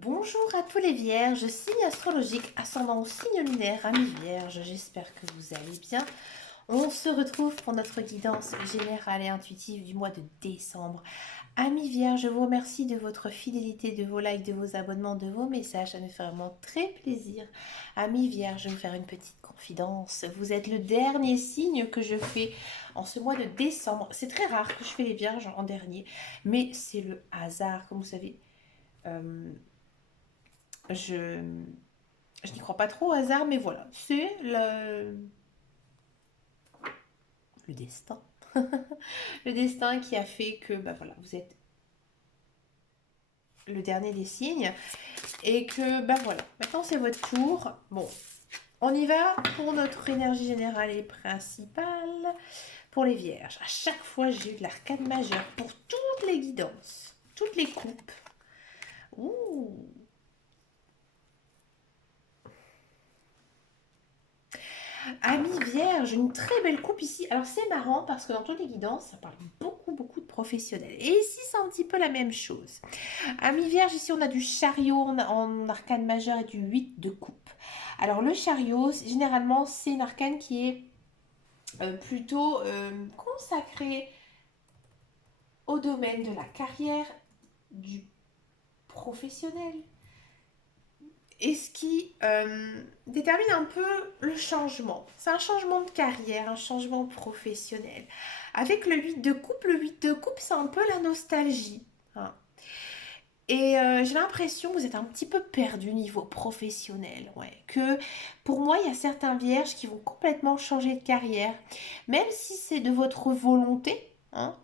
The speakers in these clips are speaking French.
Bonjour à tous les vierges, signe astrologique, ascendant au signe lunaire, amis vierges, j'espère que vous allez bien. On se retrouve pour notre guidance générale et intuitive du mois de décembre. Amis vierges, je vous remercie de votre fidélité, de vos likes, de vos abonnements, de vos messages, ça nous fait vraiment très plaisir. Amis vierges, je vais vous faire une petite confidence. Vous êtes le dernier signe que je fais en ce mois de décembre. C'est très rare que je fais les vierges en dernier, mais c'est le hasard, comme vous savez. Euh, je je n'y crois pas trop au hasard, mais voilà, c'est le destin. Le destin qui a fait que bah voilà, vous êtes le dernier des signes et que bah voilà, maintenant c'est votre tour. Bon, on y va pour notre énergie générale et principale pour les vierges. À chaque fois, j'ai eu de l'arcane majeur pour toutes les guidances, toutes les coupes. Ouh. Amis vierge, une très belle coupe ici. Alors c'est marrant parce que dans toutes les guidances, ça parle beaucoup de professionnels. Et ici, c'est un petit peu la même chose. Amis vierge, ici on a du chariot en arcane majeur et du 8 de coupe. Alors le chariot, généralement, c'est une arcane qui est plutôt consacrée au domaine de la carrière, du professionnel, et ce qui détermine un peu le changement. C'est un changement de carrière, un changement professionnel. Avec le 8 de coupe, c'est un peu la nostalgie, hein. Et j'ai l'impression que vous êtes un petit peu perdu niveau professionnel. Ouais. Que pour moi, il y a certains vierges qui vont complètement changer de carrière, même si c'est de votre volonté, hein.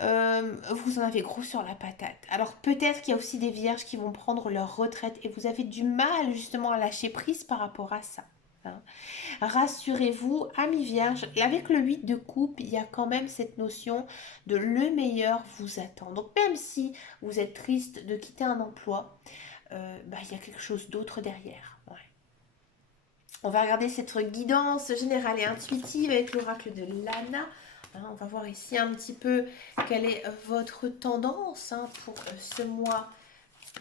Vous en avez gros sur la patate. Alors peut-être qu'il y a aussi des vierges qui vont prendre leur retraite et vous avez du mal justement à lâcher prise par rapport à ça, hein. Rassurez-vous, amis vierges, avec le 8 de coupe, il y a quand même cette notion de le meilleur vous attend. Donc même si vous êtes triste de quitter un emploi, il y a quelque chose d'autre derrière. Ouais. On va regarder cette guidance générale et intuitive avec l'oracle de Lana. Hein, on va voir ici un petit peu quelle est votre tendance, hein, pour ce mois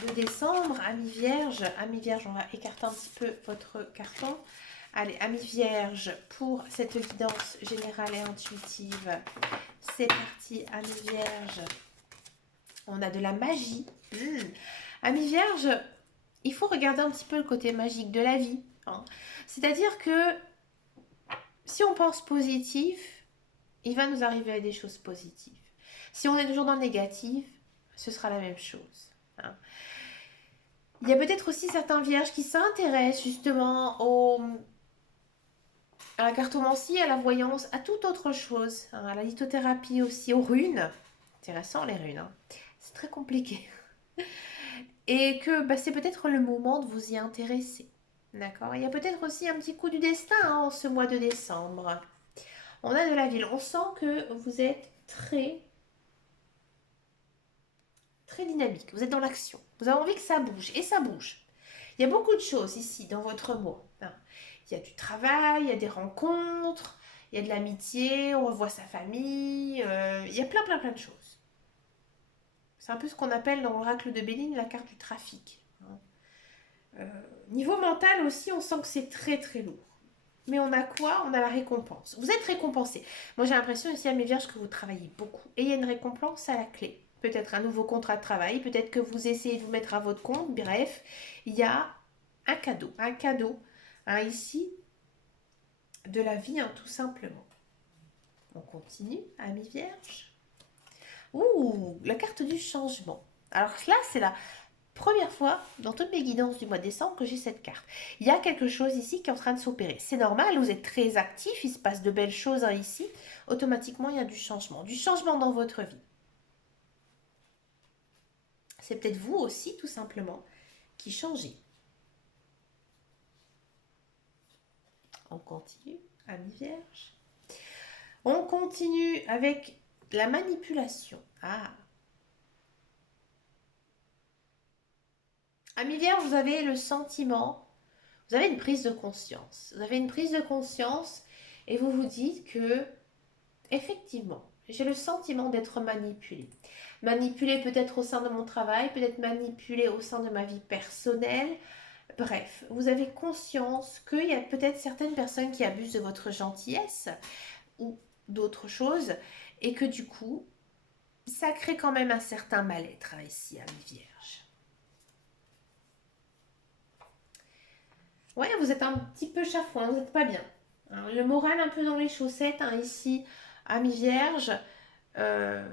de décembre. Amis vierge, on va écarter un petit peu votre carton. Allez, amis vierge, pour cette guidance générale et intuitive, c'est parti, amis vierge. On a de la magie. Amis vierge, il faut regarder un petit peu le côté magique de la vie, hein. C'est-à-dire que si on pense positif, il va nous arriver des choses positives. Si on est toujours dans le négatif, ce sera la même chose, hein. Il y a peut-être aussi certains vierges qui s'intéressent justement à la cartomancie, à la voyance, à toute autre chose, hein, à la lithothérapie aussi, aux runes. Intéressant les runes, hein. C'est très compliqué. Et que bah, c'est peut-être le moment de vous y intéresser. D'accord. Il y a peut-être aussi un petit coup du destin, hein, en ce mois de décembre. On a de la ville. On sent que vous êtes très dynamique. Vous êtes dans l'action. Vous avez envie que ça bouge. Et ça bouge. Il y a beaucoup de choses ici dans votre mois, hein. Il y a du travail, il y a des rencontres, il y a de l'amitié, on revoit sa famille. Il y a plein de choses. C'est un peu ce qu'on appelle dans l'oracle de Béline la carte du trafic, hein. Niveau mental aussi, on sent que c'est très lourd. Mais on a quoi? On a la récompense. Vous êtes récompensé. Moi, j'ai l'impression ici à mes vierges que vous travaillez beaucoup. Et il y a une récompense à la clé. Peut-être un nouveau contrat de travail, peut-être que vous essayez de vous mettre à votre compte. Bref, il y a un cadeau. Un cadeau, hein, ici, de la vie, hein, tout simplement. On continue, amis vierges. Ouh, la carte du changement. Alors là, c'est la première fois dans toutes mes guidances du mois de décembre que j'ai cette carte. Il y a quelque chose ici qui est en train de s'opérer. C'est normal, vous êtes très actif, il se passe de belles choses, hein, ici. Automatiquement, il y a du changement. Du changement dans votre vie. C'est peut-être vous aussi, tout simplement, qui changez. On continue, amis vierges. On continue avec la manipulation. Ah. Amis vierges, vous avez le sentiment, vous avez une prise de conscience. Vous avez une prise de conscience et vous vous dites que, effectivement, j'ai le sentiment d'être manipulée. Manipulé peut-être au sein de mon travail, peut-être manipulé au sein de ma vie personnelle. Bref, vous avez conscience qu'il y a peut-être certaines personnes qui abusent de votre gentillesse ou d'autres choses et que du coup, ça crée quand même un certain mal-être hein, ici, Amis Vierge. Ouais, vous êtes un petit peu chafouin, vous n'êtes pas bien. Hein, le moral un peu dans les chaussettes hein, ici, Amis Vierge. Euh,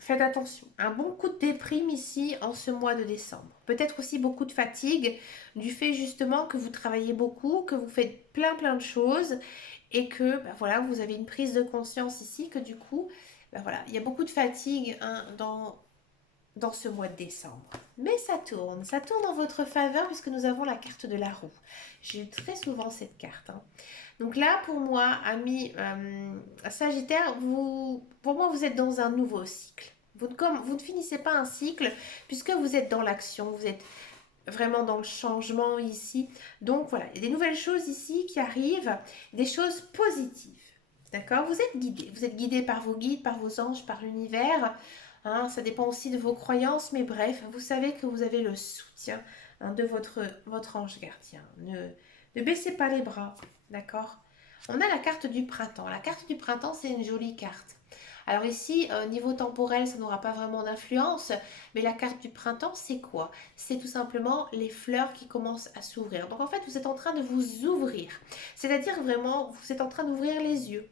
Faites attention. Un bon coup de déprime ici en ce mois de décembre. Peut-être aussi beaucoup de fatigue du fait justement que vous travaillez beaucoup, que vous faites plein de choses et que bah, voilà, vous avez une prise de conscience ici que du coup, bah, voilà, il y a beaucoup de fatigue hein, dans ce mois de décembre. Mais ça tourne en votre faveur puisque nous avons la carte de la roue. J'ai eu très souvent cette carte. Hein. Donc là, pour moi, ami Sagittaire, pour moi, vous êtes dans un nouveau cycle. Vous ne finissez pas un cycle puisque vous êtes dans l'action, vous êtes vraiment dans le changement ici. Donc voilà, il y a des nouvelles choses ici qui arrivent, des choses positives. D'accord. Vous êtes guidé par vos guides, par vos anges, par l'univers. Hein, ça dépend aussi de vos croyances, mais bref, vous savez que vous avez le soutien hein, de votre ange gardien. Ne baissez pas les bras, d'accord. On a la carte du printemps. La carte du printemps, c'est une jolie carte. Alors ici, niveau temporel, ça n'aura pas vraiment d'influence, mais la carte du printemps, c'est quoi? C'est tout simplement les fleurs qui commencent à s'ouvrir. Donc en fait, vous êtes en train de vous ouvrir. C'est-à-dire vraiment, vous êtes en train d'ouvrir les yeux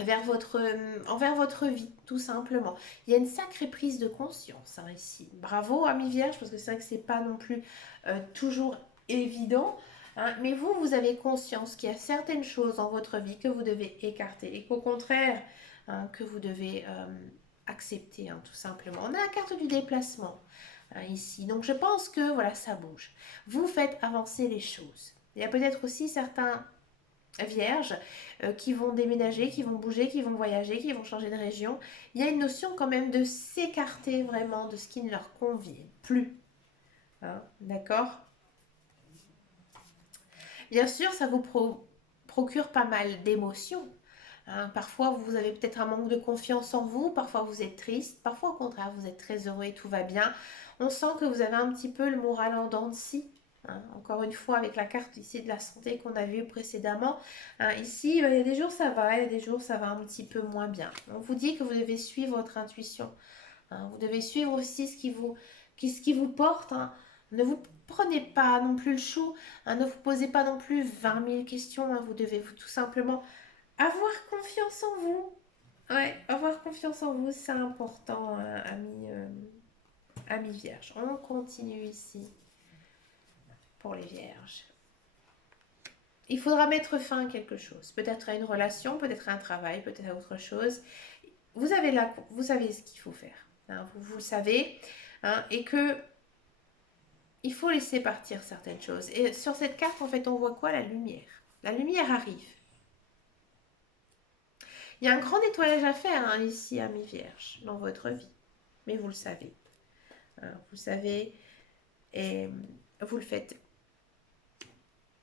envers votre vie, tout simplement. Il y a une sacrée prise de conscience hein, ici. Bravo, Amis Vierge, parce que c'est vrai que c'est pas non plus toujours évident. Hein, mais vous avez conscience qu'il y a certaines choses dans votre vie que vous devez écarter et qu'au contraire, hein, que vous devez accepter, hein, tout simplement. On a la carte du déplacement hein, ici. Donc je pense que voilà, ça bouge. Vous faites avancer les choses. Il y a peut-être aussi certains vierges qui vont déménager, qui vont bouger, qui vont voyager, qui vont changer de région. Il y a une notion quand même de s'écarter vraiment de ce qui ne leur convient plus. Hein, d'accord. Bien sûr, ça vous procure pas mal d'émotions. Hein, parfois, vous avez peut-être un manque de confiance en vous, parfois vous êtes triste, parfois au contraire, vous êtes très heureux et tout va bien. On sent que vous avez un petit peu le moral en dents de scie. Hein, encore une fois, avec la carte ici de la santé qu'on a vue précédemment. Hein, ici, il y a des jours ça va, il y a des jours ça va un petit peu moins bien. On vous dit que vous devez suivre votre intuition. Hein, vous devez suivre aussi ce qui vous porte. Hein. Ne vous prenez pas non plus le chou. Hein, ne vous posez pas non plus 20 000 questions. Hein, vous devez tout simplement avoir confiance en vous. Ouais, avoir confiance en vous, c'est important, amis vierges. On continue ici pour les vierges. Il faudra mettre fin à quelque chose. Peut-être à une relation, peut-être à un travail, peut-être à autre chose. Vous savez ce qu'il faut faire. Hein, vous le savez. Hein, et que il faut laisser partir certaines choses. Et sur cette carte, en fait, on voit quoi? La lumière. La lumière arrive. Il y a un grand nettoyage à faire hein, ici, amis vierges, dans votre vie. Mais vous le savez. Hein, vous le savez et vous le faites.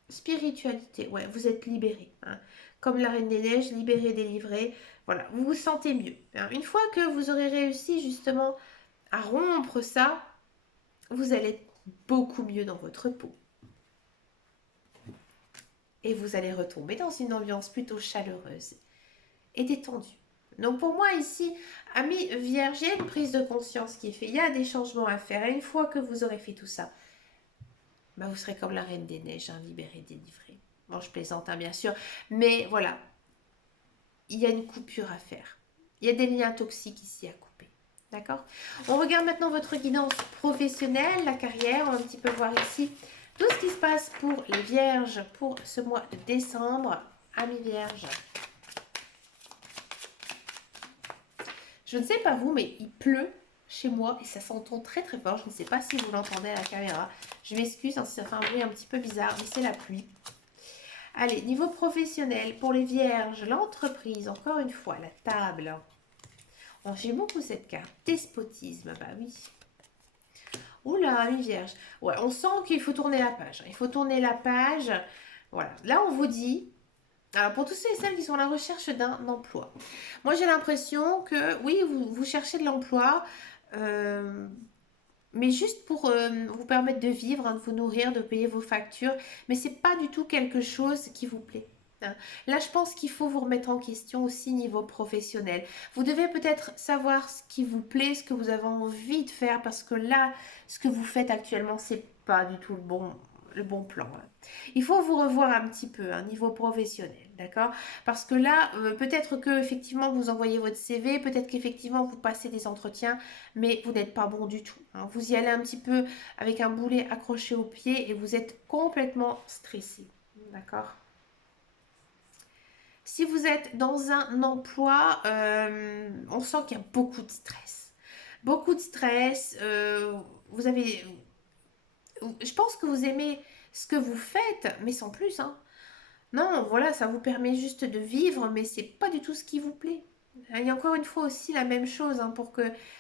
Spiritualité, ouais, vous êtes libéré. Hein. Comme la Reine des Neiges, libéré, délivré. Voilà, vous vous sentez mieux. Hein. Une fois que vous aurez réussi justement à rompre ça, vous allez être beaucoup mieux dans votre peau. Et vous allez retomber dans une ambiance plutôt chaleureuse et détendue. Donc pour moi ici, amis vierges, il y a une prise de conscience qui est faite. Il y a des changements à faire. Et une fois que vous aurez fait tout ça, bah vous serez comme la Reine des Neiges, hein, libérée, délivrée. Bon, je plaisante, hein, bien sûr. Mais voilà, il y a une coupure à faire. Il y a des liens toxiques ici à couper. D'accord? On regarde maintenant votre guidance professionnelle, la carrière. On va un petit peu voir ici tout ce qui se passe pour les vierges pour ce mois de décembre. Amis vierges. Je ne sais pas vous, mais il pleut chez moi et ça s'entend très très fort. Je ne sais pas si vous l'entendez à la caméra. Je m'excuse hein, si ça fait un bruit un petit peu bizarre, mais c'est la pluie. Allez, niveau professionnel, pour les vierges, l'entreprise, encore une fois, la table. Oh, j'aime beaucoup cette carte. Despotisme, bah oui. Oula, les vierges. Ouais, on sent qu'il faut tourner la page. Il faut tourner la page. Voilà. Là, on vous dit, Alors, pour tous ceux et celles qui sont à la recherche d'un emploi, moi j'ai l'impression que oui, vous cherchez de l'emploi, euh, mais juste pour vous permettre de vivre, hein, de vous nourrir, de payer vos factures, mais c'est pas du tout quelque chose qui vous plaît. Hein. Là, je pense qu'il faut vous remettre en question aussi niveau professionnel. Vous devez peut-être savoir ce qui vous plaît, ce que vous avez envie de faire, parce que là, ce que vous faites actuellement, c'est pas du tout le bon plan. Hein. Il faut vous revoir un petit peu, un niveau professionnel, d'accord? Parce que là, peut-être que effectivement vous envoyez votre CV, peut-être qu'effectivement vous passez des entretiens, mais vous n'êtes pas bon du tout. Hein. Vous y allez un petit peu avec un boulet accroché au pied et vous êtes complètement stressé, d'accord? Si vous êtes dans un emploi, on sent qu'il y a beaucoup de stress. Beaucoup de stress. Vous avez, je pense que vous aimez ce que vous faites, mais sans plus, hein. Non, voilà, ça vous permet juste de vivre, mais c'est pas du tout ce qui vous plaît. Il y a encore une fois aussi la même chose hein,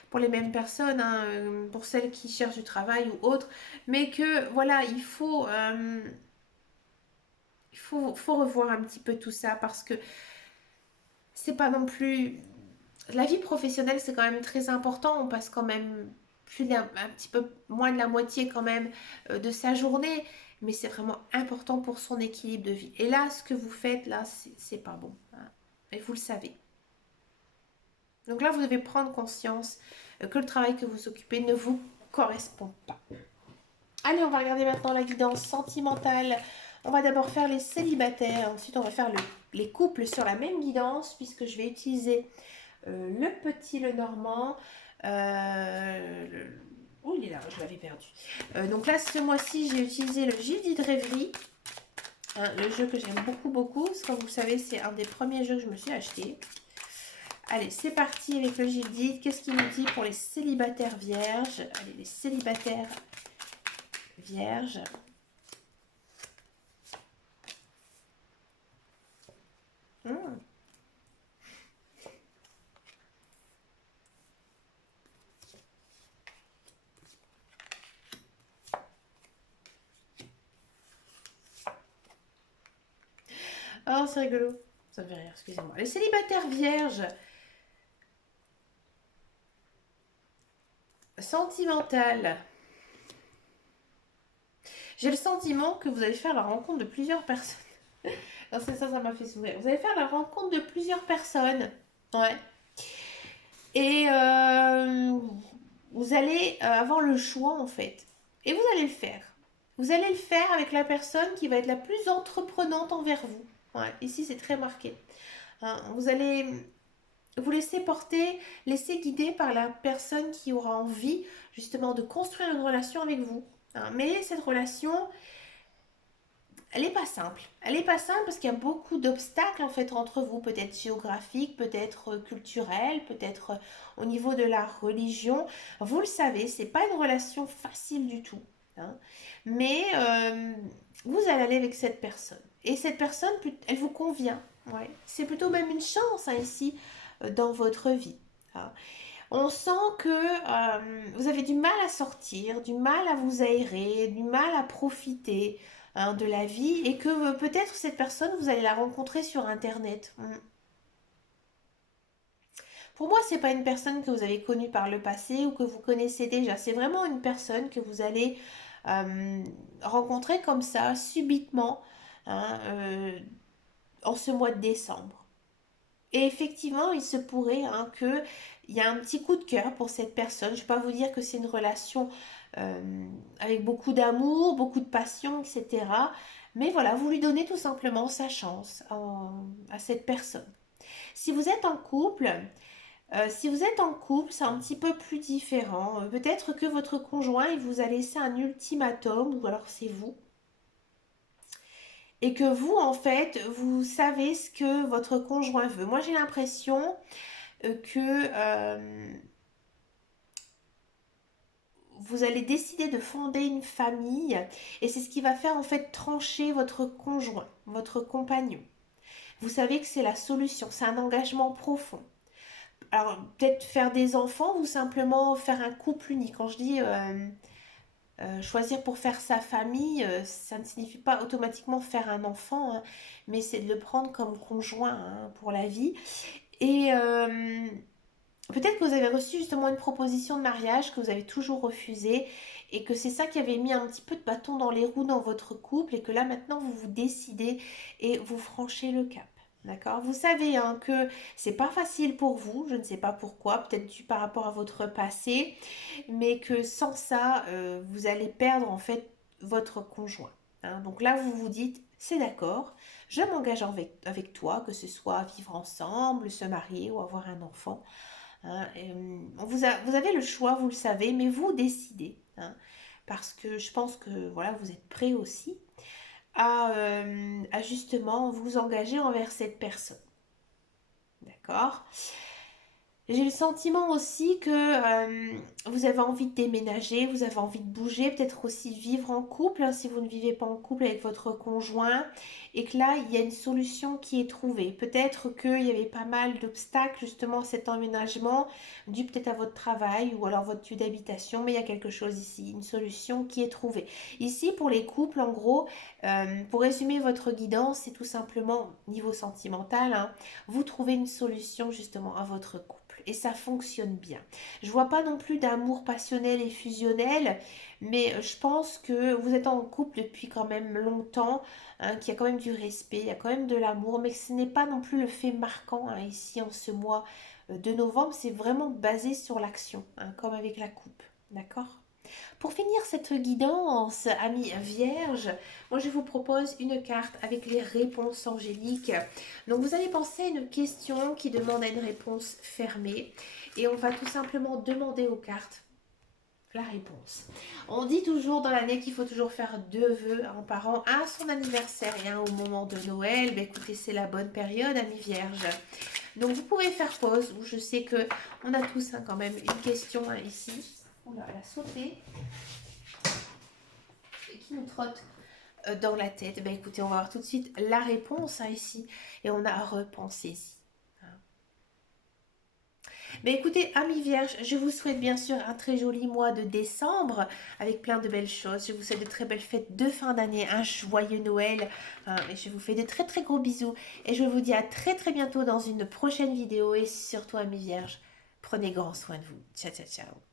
pour les mêmes personnes, hein, pour celles qui cherchent du travail ou autres, mais que voilà, faut revoir un petit peu tout ça parce que c'est pas non plus. La vie professionnelle, c'est quand même très important. On passe quand même un petit peu moins de la moitié quand même de sa journée, mais c'est vraiment important pour son équilibre de vie. Et là, ce que vous faites, là, c'est pas bon. Hein. Et vous le savez. Donc là, vous devez prendre conscience que le travail que vous occupez ne vous correspond pas. Allez, on va regarder maintenant la guidance sentimentale. On va d'abord faire les célibataires, ensuite on va faire les couples sur la même guidance, puisque je vais utiliser le petit, le normand. Oh, il est là, je l'avais perdu. Donc là, ce mois-ci, j'ai utilisé le Gildi de rêverie. Hein, le jeu que j'aime beaucoup, beaucoup. Comme vous savez, c'est un des premiers jeux que je me suis acheté. Allez, c'est parti avec le Gildi. Qu'est-ce qu'il nous dit pour les célibataires vierges? Allez, les célibataires vierges. Mmh. Oh, c'est rigolo. Ça me fait rire, excusez-moi. Les célibataires vierges. Sentimentales. J'ai le sentiment que vous allez faire la rencontre de plusieurs personnes. Non, c'est ça, ça m'a fait sourire. Vous allez faire la rencontre de plusieurs personnes. Ouais. Et vous allez avoir le choix en fait. Et vous allez le faire. Vous allez le faire avec la personne qui va être la plus entreprenante envers vous. Ouais, ici c'est très marqué. Hein, vous allez vous laisser porter, laisser guider par la personne qui aura envie justement de construire une relation avec vous. Hein, mais cette relation, elle n'est pas simple. Elle n'est pas simple parce qu'il y a beaucoup d'obstacles en fait entre vous, peut-être géographiques, peut-être culturels, peut-être au niveau de la religion. Vous le savez, c'est pas une relation facile du tout. Hein. Mais vous allez aller avec cette personne. Et cette personne, elle vous convient. Ouais. C'est plutôt même une chance hein, ici dans votre vie. Hein. On sent que vous avez du mal à sortir, du mal à vous aérer, du mal à profiter hein, de la vie et que peut-être cette personne, vous allez la rencontrer sur Internet. Pour moi, c'est pas une personne que vous avez connue par le passé ou que vous connaissez déjà. C'est vraiment une personne que vous allez rencontrer comme ça, subitement, hein, en ce mois de décembre. Et effectivement, il se pourrait hein, qu'il y a un petit coup de cœur pour cette personne. Je ne vais pas vous dire que c'est une relation avec beaucoup d'amour, beaucoup de passion, etc. Mais voilà, vous lui donnez tout simplement sa chance à cette personne. Si vous êtes en couple, c'est un petit peu plus différent. Peut-être que votre conjoint, il vous a laissé un ultimatum, ou alors c'est vous. Et que vous, en fait, vous savez ce que votre conjoint veut. Moi, j'ai l'impression que vous allez décider de fonder une famille et c'est ce qui va faire en fait trancher votre conjoint, votre compagnon. Vous savez que c'est la solution, c'est un engagement profond. Alors peut-être faire des enfants ou simplement faire un couple unique. Quand je dis Choisir pour faire sa famille, ça ne signifie pas automatiquement faire un enfant, hein, mais c'est de le prendre comme conjoint, hein, pour la vie. Et peut-être que vous avez reçu justement une proposition de mariage que vous avez toujours refusée et que c'est ça qui avait mis un petit peu de bâton dans les roues dans votre couple et que là maintenant vous vous décidez et vous franchez le cap. D'accord? Vous savez, hein, que c'est pas facile pour vous, je ne sais pas pourquoi, peut-être dû par rapport à votre passé, mais que sans ça, vous allez perdre en fait votre conjoint, hein. Donc là, vous vous dites, c'est d'accord, je m'engage avec toi, que ce soit vivre ensemble, se marier ou avoir un enfant, hein. Vous avez le choix, vous le savez, mais vous décidez, hein, parce que je pense que voilà, vous êtes prêt aussi à justement vous engager envers cette personne. D'accord? J'ai le sentiment aussi que vous avez envie de déménager, vous avez envie de bouger, peut-être aussi vivre en couple, hein, si vous ne vivez pas en couple avec votre conjoint, et que là, il y a une solution qui est trouvée. Peut-être qu'il y avait pas mal d'obstacles justement à cet emménagement, dû peut-être à votre travail ou alors votre lieu d'habitation, mais il y a quelque chose ici, une solution qui est trouvée. Ici, pour les couples, en gros, pour résumer votre guidance, c'est tout simplement, niveau sentimental, hein, vous trouvez une solution justement à votre couple. Et ça fonctionne bien. Je vois pas non plus d'amour passionnel et fusionnel, mais je pense que vous êtes en couple depuis quand même longtemps, hein, qu'il y a quand même du respect, il y a quand même de l'amour, mais que ce n'est pas non plus le fait marquant, hein, ici en ce mois de novembre, c'est vraiment basé sur l'action, hein, comme avec la coupe. D'accord? Pour finir cette guidance, amis vierges, moi je vous propose une carte avec les réponses angéliques. Donc vous allez penser à une question qui demande à une réponse fermée et on va tout simplement demander aux cartes la réponse. On dit toujours dans l'année qu'il faut toujours faire deux vœux en par an, un à son anniversaire et un au moment de Noël. Ben écoutez, c'est la bonne période, amis vierges. Donc vous pouvez faire pause, où je sais que on a tous, hein, quand même une question, hein, ici. Oula, elle a sauté et qui nous trotte dans la tête. Ben écoutez, on va voir tout de suite la réponse, hein, ici, et on a à repenser ici. Ben écoutez, amis vierges, je vous souhaite bien sûr un très joli mois de décembre avec plein de belles choses. Je vous souhaite de très belles fêtes de fin d'année, un joyeux Noël, hein, et je vous fais de très très gros bisous et je vous dis à très très bientôt dans une prochaine vidéo et surtout, amis vierges, prenez grand soin de vous. Ciao ciao ciao.